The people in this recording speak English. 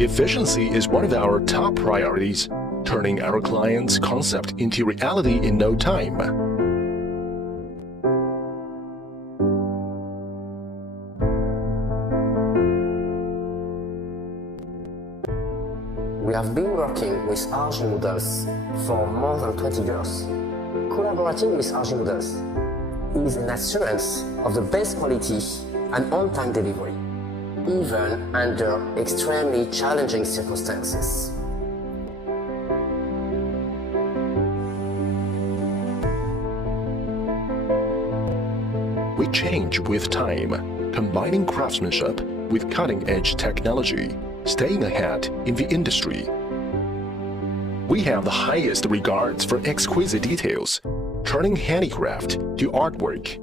Efficiency is one of our top priorities, turning our clients' concept into reality in no time. We have been working with RG models for more than 20 years. Collaborating with RG models is an assurance of the best quality and on-time delivery, even under extremely challenging circumstances. We change with time, combining craftsmanship with cutting-edge technology, staying ahead in the industry. We have the highest regards for exquisite details, turning handicraft to artwork.